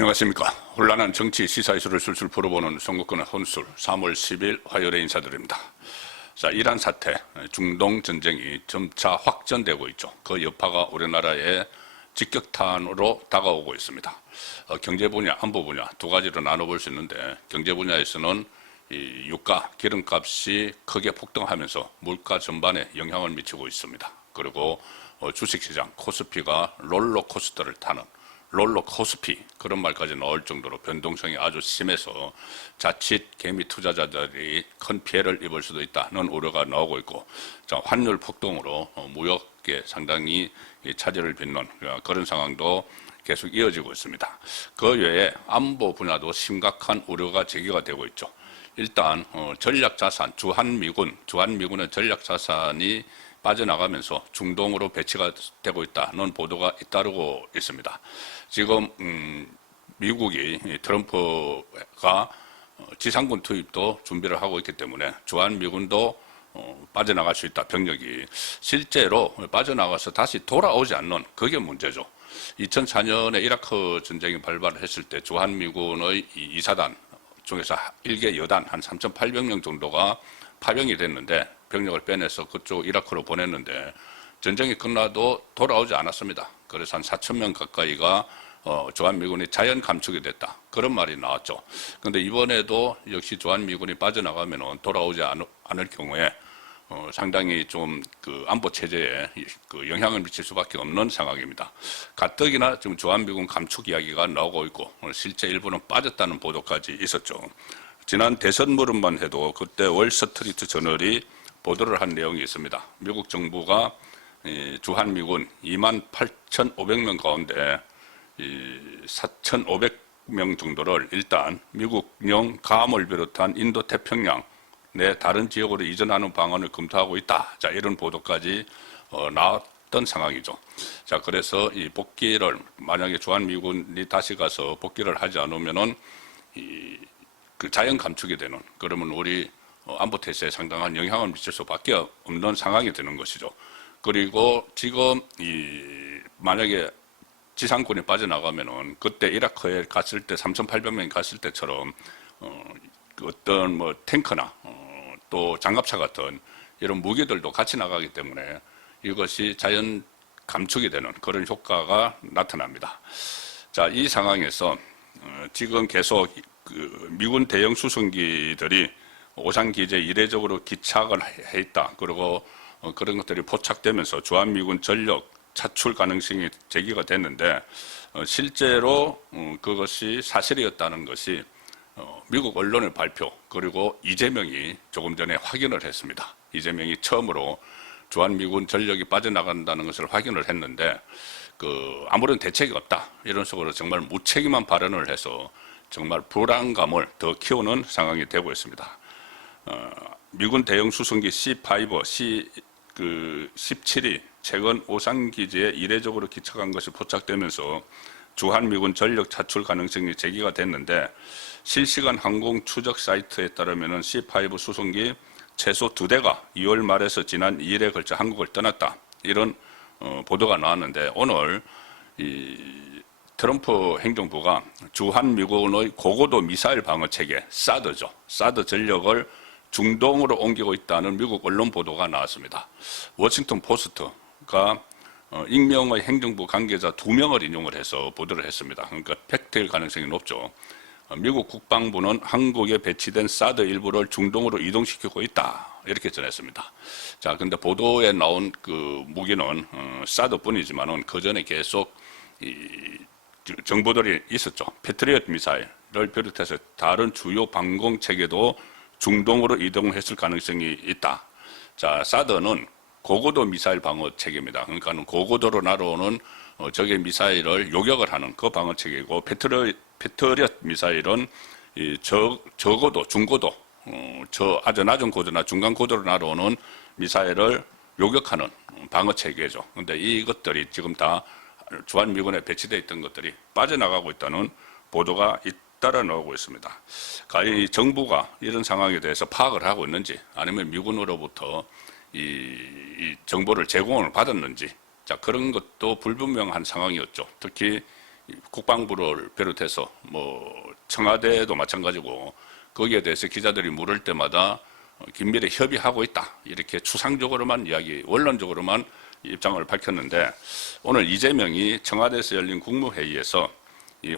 안녕하십니까. 혼란한 정치 시사 이슈를 술술 풀어보는 선거권의 혼술 3월 10일 화요일에 인사드립니다. 자, 이란 사태, 중동 전쟁이 점차 확전되고 있죠. 그 여파가 우리나라에 직격탄으로 다가오고 있습니다. 경제 분야, 안보 분야 두 가지로 나눠볼 수 있는데, 경제 분야에서는 이 유가, 기름값이 크게 폭등하면서 물가 전반에 영향을 미치고 있습니다. 그리고 주식시장, 코스피가 롤러코스터를 타는 롤러코스피, 그런 말까지 나올 정도로 변동성이 아주 심해서 자칫 개미 투자자들이 큰 피해를 입을 수도 있다는 우려가 나오고 있고, 자, 환율 폭등으로 무역에 상당히 차질을 빚는 그런 상황도 계속 이어지고 있습니다. 그 외에 안보 분야도 심각한 우려가 제기가 되고 있죠. 일단 전략자산, 주한미군의 전략자산이 빠져나가면서 중동으로 배치가 되고 있다는 보도가 잇따르고 있습니다. 지금 미국이 트럼프가 지상군 투입도 준비를 하고 있기 때문에 주한미군도 빠져나갈 수 있다. 병력이 실제로 빠져나가서 다시 돌아오지 않는, 그게 문제죠. 2004년에 이라크 전쟁이 발발했을 때 주한미군의 이사단 중에서 1개 여단 한 3,800명 정도가 파병이 됐는데, 병력을 빼내서 그쪽 이라크로 보냈는데 전쟁이 끝나도 돌아오지 않았습니다. 그래서 한 4,000명 가까이가 주한미군이 자연 감축이 됐다, 그런 말이 나왔죠. 그런데 이번에도 역시 주한미군이 빠져나가면 돌아오지 않을 경우에 상당히 좀 그 안보 체제에 그 영향을 미칠 수밖에 없는 상황입니다. 가뜩이나 지금 주한미군 감축 이야기가 나오고 있고 실제 일부는 빠졌다는 보도까지 있었죠. 지난 대선 무렵만 해도 그때 월스트리트 저널이 보도를 한 내용이 있습니다. 미국 정부가 주한미군 28,500명 가운데 4,500명 정도를 일단 미국령 감을 비롯한 인도 태평양 내 다른 지역으로 이전하는 방안을 검토하고 있다. 자, 이런 보도까지 나왔던 상황이죠. 자, 그래서 이 복귀를, 만약에 주한미군이 다시 가서 복귀를 하지 않으면은 그 자연 감축이 되는, 그러면 우리 안보 태세에 상당한 영향을 미칠 수밖에 없는 상황이 되는 것이죠. 그리고 지금 만약에 지상군이 빠져나가면은 그때 이라크에 갔을 때 3,800명이 갔을 때처럼 어떤 뭐 탱크나 또 장갑차 같은 이런 무기들도 같이 나가기 때문에 이것이 자연 감축이 되는 그런 효과가 나타납니다. 자, 이 상황에서 지금 계속 그 미군 대형 수송기들이 오산기지에 이례적으로 기착을 해 있다. 그리고 그런 것들이 포착되면서 주한미군 전력 차출 가능성이 제기가 됐는데, 실제로 그것이 사실이었다는 것이 미국 언론의 발표, 그리고 이재명이 조금 전에 확인을 했습니다. 이재명이 처음으로 주한미군 전력이 빠져나간다는 것을 확인을 했는데 아무런 대책이 없다, 이런 식으로 정말 무책임한 발언을 해서 정말 불안감을 더 키우는 상황이 되고 있습니다. 미군 대형 수송기 C5, C17이 최근 오산기지에 이례적으로 기착한 것이 포착되면서 주한미군 전력 차출 가능성이 제기가 됐는데, 실시간 항공 추적 사이트에 따르면 C5 수송기 최소 2대가 2월 말에서 지난 2일에 걸쳐 한국을 떠났다, 이런 보도가 나왔는데, 오늘 트럼프 행정부가 주한미군의 고고도 미사일 방어 체계 사드죠. 사드 전력을 중동으로 옮기고 있다는 미국 언론 보도가 나왔습니다. 워싱턴 포스트가 익명의 행정부 관계자 2명을 인용을 해서 보도를 했습니다. 그러니까 팩트일 가능성이 높죠. 미국 국방부는 한국에 배치된 사드 일부를 중동으로 이동시키고 있다, 이렇게 전했습니다. 자, 근데 보도에 나온 그 무기는 사드뿐이지만은 그 전에 계속 정보들이 있었죠. 패트리엇 미사일을 비롯해서 다른 주요 방공 체계도 중동으로 이동했을 가능성이 있다. 자, 사드는 고고도 미사일 방어 체계입니다. 그러니까 고고도로 날아오는 적의 미사일을 요격을 하는 그 방어 체계이고, 패트리엇 미사일은 저고도, 중고도, 아주 낮은 고도나 중간 고도로 날아오는 미사일을 요격하는 방어 체계죠. 그런데 이것들이 지금 다 주한미군에 배치되어 있던 것들이 빠져나가고 있다는 보도가 잇따라 나오고 있습니다. 과연 정부가 이런 상황에 대해서 파악을 하고 있는지, 아니면 미군으로부터 이 정보를 제공을 받았는지, 자, 그런 것도 불분명한 상황이었죠. 특히 국방부를 비롯해서 뭐 청와대도 마찬가지고 거기에 대해서 기자들이 물을 때마다 긴밀히 협의하고 있다 이렇게 추상적으로만 원론적으로만 입장을 밝혔는데 오늘 이재명이 청와대에서 열린 국무회의에서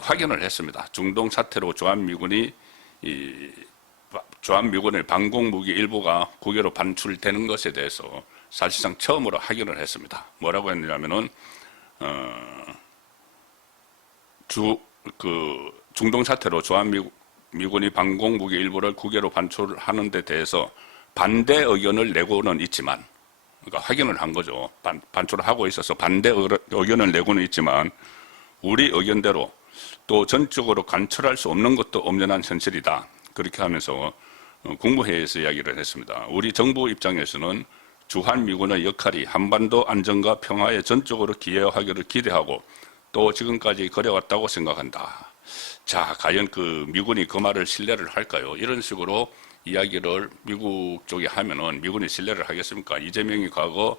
확인을 했습니다. 중동 사태로 주한미군의 방공무기 일부가 국외로 반출되는 것에 대해서 사실상 처음으로 확인을 했습니다. 뭐라고 했냐면은 중동 사태로 주한미군이 방공무기 일부를 국외로 반출하는 데 대해서 반대 의견을 내고는 있지만, 그러니까 확인을 한 거죠. 반출을 하고 있어서 반대 의견을 내고는 있지만 우리 의견대로 또 전적으로 관철할 수 없는 것도 엄연한 현실이다. 그렇게 하면서 국무회의에서 이야기를 했습니다. 우리 정부 입장에서는 주한미군의 역할이 한반도 안정과 평화에 전적으로 기여하기를 기대하고 또 지금까지 그래왔다고 생각한다. 자, 과연 그 미군이 그 말을 신뢰를 할까요? 이런 식으로 이야기를 미국 쪽에 하면은 미군이 신뢰를 하겠습니까? 이재명이 과거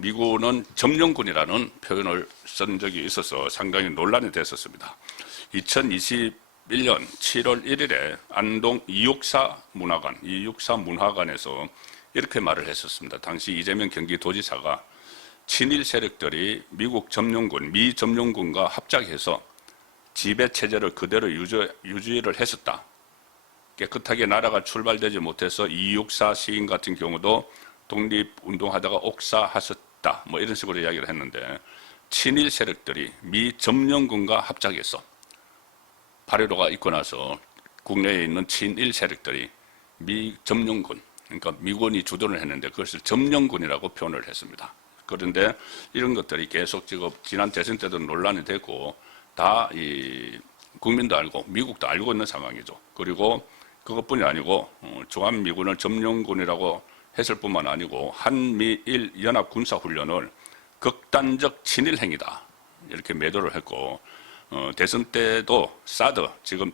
미군은 점령군이라는 표현을 쓴 적이 있어서 상당히 논란이 됐었습니다. 2021년 7월 1일에 안동 264 문화관에서 이렇게 말을 했었습니다. 당시 이재명 경기도지사가 친일 세력들이 미국 점령군, 미 점령군과 합작해서 지배 체제를 그대로 유지를 했었다. 깨끗하게 나라가 출발되지 못해서 264 시인 같은 경우도 독립운동하다가 옥사하셨다. 뭐 이런 식으로 이야기를 했는데 친일 세력들이 미 점령군과 합작해서 8.15가 있고 나서 국내에 있는 친일 세력들이 미 점령군, 그러니까 미군이 주도를 했는데 그것을 점령군이라고 표현을 했습니다. 그런데 이런 것들이 계속 지금 지난 대선 때도 논란이 되고 다 국민도 알고 미국도 알고 있는 상황이죠. 그리고 그것뿐이 아니고 주한미군을 점령군이라고 했을 뿐만 아니고 한미일 연합군사훈련을 극단적 친일 행위다 이렇게 매도를 했고 대선 때도 사드 지금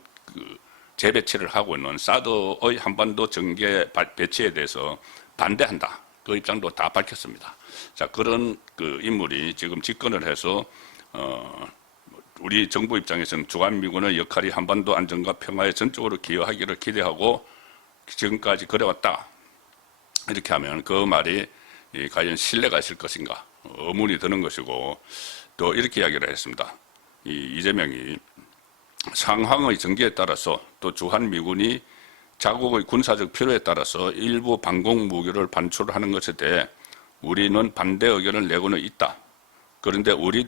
재배치를 하고 있는 사드의 한반도 전개 배치에 대해서 반대한다. 그 입장도 다 밝혔습니다. 자, 그런 그 인물이 지금 집권을 해서 우리 정부 입장에서는 주한미군의 역할이 한반도 안정과 평화에 전적으로 기여하기를 기대하고 지금까지 그래왔다. 이렇게 하면 그 말이 과연 신뢰가 있을 것인가 의문이 드는 것이고 또 이렇게 이야기를 했습니다. 이재명이 상황의 전개에 따라서 또 주한미군이 자국의 군사적 필요에 따라서 일부 방공무기를 반출하는 것에 대해 우리는 반대 의견을 내고는 있다. 그런데 우리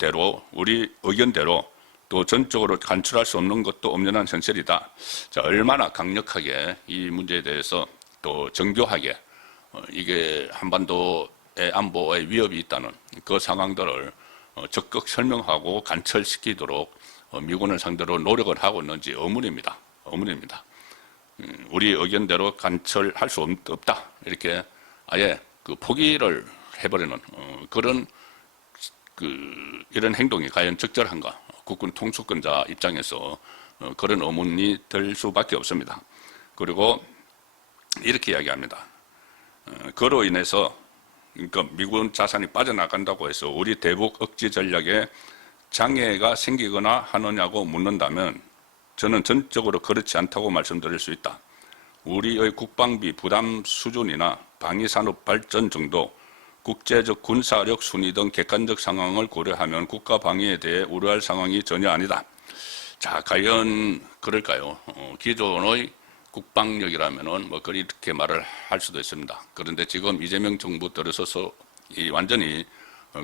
의견대로 또 전적으로 간출할 수 없는 것도 엄연한 현실이다. 자, 얼마나 강력하게 이 문제에 대해서 또 정교하게 이게 한반도의 안보에 위협이 있다는 그 상황들을 적극 설명하고 관철시키도록 미군을 상대로 노력을 하고 있는지 의문입니다. 우리 의견대로 관철할 수 없다. 이렇게 아예 그 포기를 해버리는 그런 이런 행동이 과연 적절한가? 국군 통수권자 입장에서 그런 의문이 들 수밖에 없습니다. 그리고 이렇게 이야기합니다. 그로 인해서 그러니까 미군 자산이 빠져나간다고 해서 우리 대북 억지 전략에 장애가 생기거나 하느냐고 묻는다면 저는 전적으로 그렇지 않다고 말씀드릴 수 있다. 우리의 국방비 부담 수준이나 방위산업 발전 정도, 국제적 군사력 순위 등 객관적 상황을 고려하면 국가 방위에 대해 우려할 상황이 전혀 아니다. 자, 과연 그럴까요? 기존의 국방력이라면은 뭐 그렇게 말을 할 수도 있습니다. 그런데 지금 이재명 정부 들어서서 완전히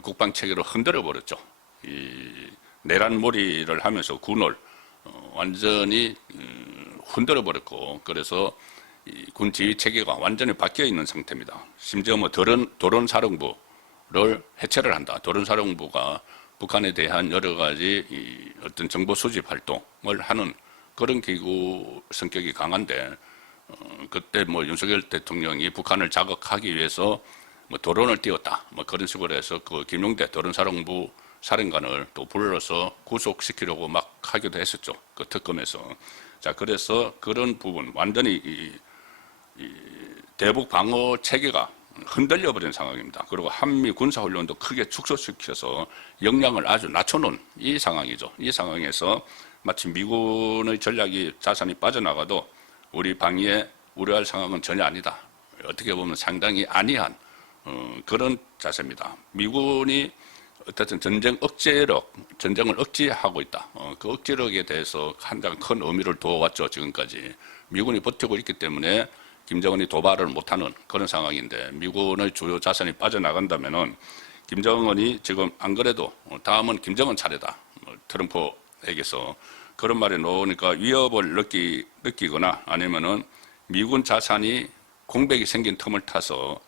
국방 체계를 흔들어 버렸죠. 내란몰이를 하면서 군을 완전히 흔들어 버렸고 그래서 군 지휘 체계가 완전히 바뀌어 있는 상태입니다. 심지어 뭐 드론사령부를 해체를 한다. 드론사령부가 북한에 대한 여러 가지 어떤 정보 수집 활동을 하는 그런 기구 성격이 강한데 그때 뭐 윤석열 대통령이 북한을 자극하기 위해서 뭐 드론을 띄웠다. 뭐 그런 식으로 해서 그 김용대 드론사령부 사령관을 또 불러서 구속시키려고 막 하기도 했었죠. 그 특검에서. 자, 그래서 그런 부분 완전히 이 대북 방어 체계가 흔들려버린 상황입니다. 그리고 한미 군사훈련도 크게 축소시켜서 역량을 아주 낮춰놓은 이 상황이죠. 이 상황에서 마치 미군의 전략이 자산이 빠져나가도 우리 방위에 우려할 상황은 전혀 아니다. 어떻게 보면 상당히 안이한 그런 자세입니다. 미군이 어쨌든 전쟁을 억제하고 있다. 그 억제력에 대해서 한장 큰 의미를 두어왔죠. 지금까지 미군이 버티고 있기 때문에 김정은이 도발을 못하는 그런 상황인데, 미군의 주요 자산이 빠져나간다면은 김정은이 지금 안 그래도 다음은 김정은 차례다. 트럼프에게서 그런 말이 나오니까 위협을 느끼거나 아니면은 미군 자산이 공백이 생긴 틈을 타서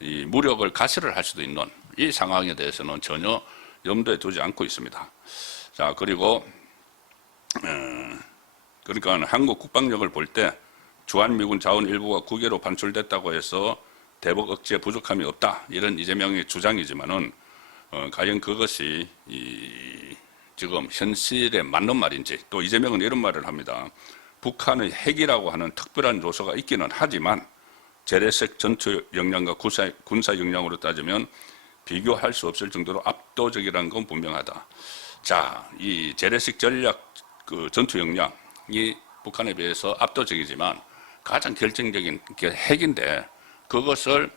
이 무력을 가시를 할 수도 있는 이 상황에 대해서는 전혀 염두에 두지 않고 있습니다. 자, 그리고 그러니까 한국 국방력을 볼 때 주한미군 자원 일부가 국외로 반출됐다고 해서 대북 억제에 부족함이 없다, 이런 이재명의 주장이지만은 과연 그것이 지금 현실에 맞는 말인지. 또 이재명은 이런 말을 합니다. 북한의 핵이라고 하는 특별한 요소가 있기는 하지만 재래식 전투 역량과 군사 역량으로 따지면 비교할 수 없을 정도로 압도적이라는 건 분명하다. 자, 이 재래식 전략 전투 역량이 북한에 비해서 압도적이지만 가장 결정적인 게 핵인데, 그것을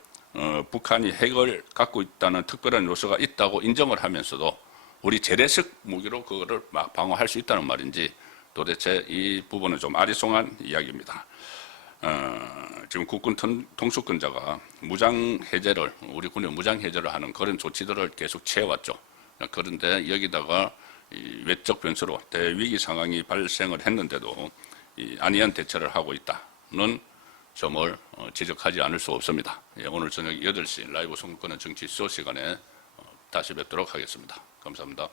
북한이 핵을 갖고 있다는 특별한 요소가 있다고 인정을 하면서도 우리 재래식 무기로 그거를 막 방어할 수 있다는 말인지, 도대체 이 부분은 좀 아리송한 이야기입니다. 지금 국군 통수권자가 무장 해제를, 우리 군의 무장 해제를 하는 그런 조치들을 계속 취해왔죠. 그런데 여기다가 이 외적 변수로 대위기 상황이 발생을 했는데도 이 안이한 대처를 하고 있다는 점을 지적하지 않을 수 없습니다. 오늘 저녁 8시 라이브 선거권은 정치 수호 시간에 다시 뵙도록 하겠습니다. 감사합니다.